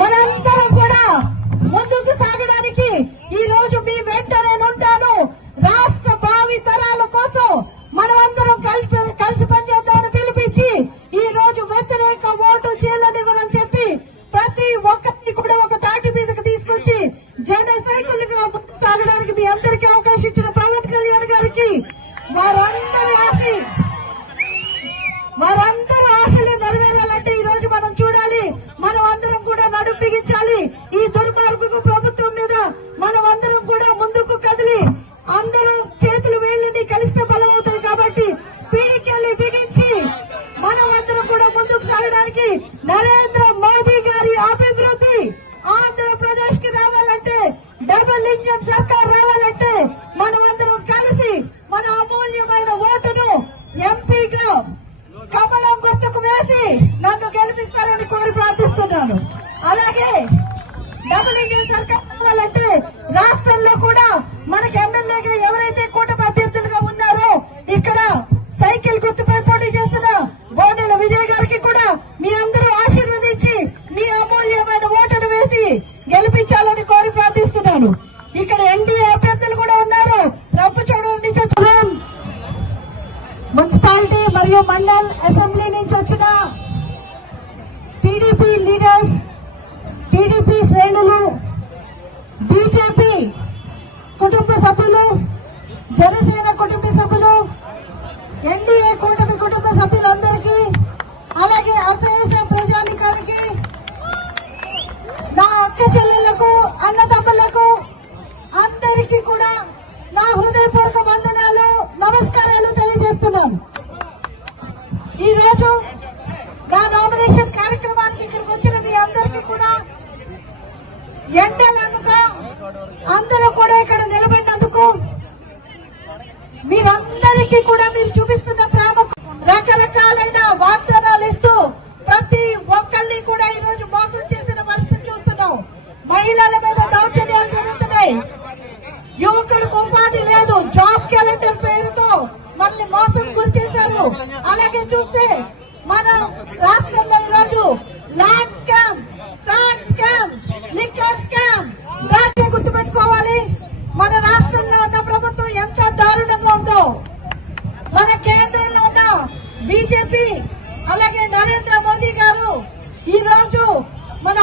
మనందరం కూడా ముందుకు సాగడానికి ఈ రోజు మీ వెంట నేను ఉంటాను రాష్ట్ర భావి తరాల కోసం మనమందరం కలిపి కలిసి పనిచేద్దామని పిలిపించి ఈ రోజు వ్యతిరేక ఓటు చేయలేనివ్వరని చెప్పి ప్రతి ఒక్కరిని కూడా ఒక తాటి మీదకి తీసుకొచ్చి జన సైకిల్గా ముందుకు సాగడానికి మీ అందరికీ అవకాశం ఇచ్చిన పవన్ కళ్యాణ్ గారికి వారందరి ఆశ వారందరూ కోరి ప్రార్థిస్తున్నాను. అలాగే డబుల్ ఇంజిన్ సర్కార్ కావాలంటే రాష్ట్రంలో కూడా మనకి ఎమ్మెల్యేగా ఎవరైతే కూటమి అభ్యర్థులుగా ఉన్నారో ఇక్కడ సైకిల్ గుర్తుపై పోటీ చేస్తున్న గోనెల విజయ్ గారికి కూడా మీ అందరూ ఆశీర్వదించి మీ అమూల్యమైన ఓటును వేసి గెలిపించాలని కోరి ప్రార్థిస్తున్నాను. ఇక్కడ ఎన్డీఏ అభ్యర్థులు కూడా ఉన్నారు. రంపచోడవరం నుంచి వచ్చిన మున్సిపాలిటీ మరియు మండల్ అసెంబ్లీ నుంచి వచ్చిన టీడీపీ లీడర్స్ టీడీపీ శ్రేణులు బీజేపీ కుటుంబ సభ్యులు జనసేన కుటుంబ సభ్యులు ఎన్డీఏ కూటమి కుటుంబ సభ్యులందరికీ అలాగే అసహ్య ప్రజానికానికి నా అక్క చెల్లెళ్ళకు అన్నతమ్ములకు అందరికీ కూడా నా హృదయపూర్వక వందనాలు నమస్కారాలు తెలియజేస్తున్నాను. ఈ రోజు నా నామినేషన్ కార్యక్రమానికి ఇక్కడికి వచ్చిన మీ అందరికీ కూడా ఎండలనుక అందరూ కూడా ఇక్కడ నిలబడినందుకు మీరందరికీ కూడా మీరు చూపిస్తున్న ప్రేమకు రకరకాలైన వాగ్దానాలు ఇస్తూ ప్రతి ఒక్కరిని కూడా ఈ రోజు మోసం చేసిన పరిస్థితి చూస్తున్నాం. మహిళల మీద దౌర్జన్యాలు జరుగుతున్నాయి. యువకులకు ఉపాధి లేదు. జాబ్ క్యాలెండర్ పేరుతో మనల్ని మోసం గురి చేశారు. అలాగే చూస్తే మన రాష్ట్రంలో ఈరోజు రోజు స్కామ్ బీజేపీ అలాగే నరేంద్ర మోదీ గారు ఈ రోజు మన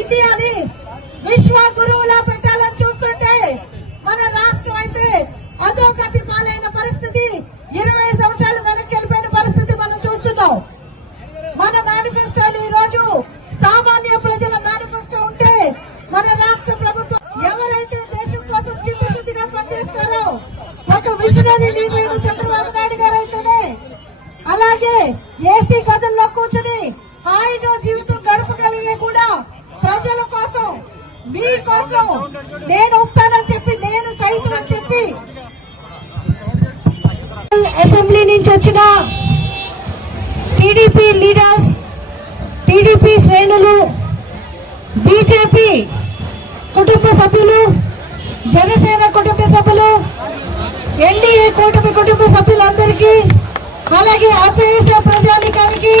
ఇండియాని విశ్వ గురువులా పెట్టాలని చూస్తుంటే మన రాష్ట్ర ఏసీ గదుల్లో కూర్చుని హాయిగా జీవితం గడపగలిగే కూడా ప్రజల కోసం మీ కోసం నేను వస్తానని చెప్పి నేను సైతం అని చెప్పి అసెంబ్లీ నుంచి వచ్చిన టీడీపీ లీడర్స్ టీడీపీ శ్రేణులు బీజేపీ కుటుంబ సభ్యులు జనసేన కుటుంబ సభ్యులు ఎన్డీఏ కూటమి కుటుంబ సభ్యులందరికీ అలాగే అసహ్య ప్రజానికానికి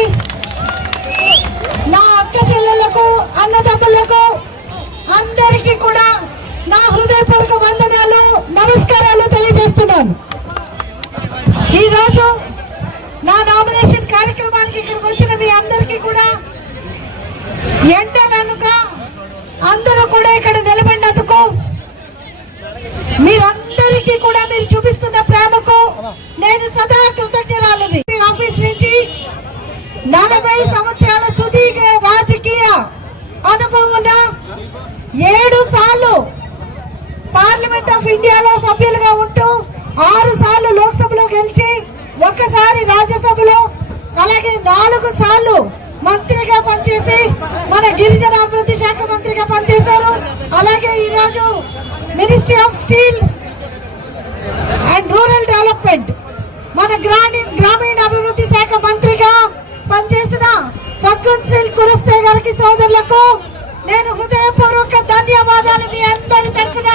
నా అక్క చెల్లెళ్ళకు అన్నదమ్ములకు అందరికీ కూడా నా హృదయపూర్వక వందనాలు నమస్కారాలు తెలియజేస్తున్నాను. ఈరోజు నా నామినేషన్ కార్యక్రమానికి ఇక్కడికి వచ్చిన మీ అందరికీ కూడా ఎండలనుక అందరూ కూడా ఇక్కడ నిలబడినందుకు మీరందరికీ కూడా మీరు చూపిస్తున్న ప్రేమకు నేను సదా మీ నలభై సంవత్సరాల సుదీర్ఘ రాజకీయ అనుభవం ఉన్న ఏడు సార్లు పార్లమెంట్ ఆఫ్ ఇండియాలో సభ్యులుగా ఉంటూ ఆరు సార్లు లోక్సభలో గెలిచి ఒక్కసారి రాజ్యసభలో అలాగే నాలుగు సార్లు మంత్రిగా పనిచేసి మన గిరిజన అభివృద్ధి శాఖ మంత్రిగా పనిచేశారు. అలాగే ఈరోజు ministry of steel and rural development మన గ్రామీణ గ్రామీణ అభివృద్ధి గారికి సోదరులకు నేను హృదయపూర్వక ధన్యవాదాలు మీ అందరి తరఫున.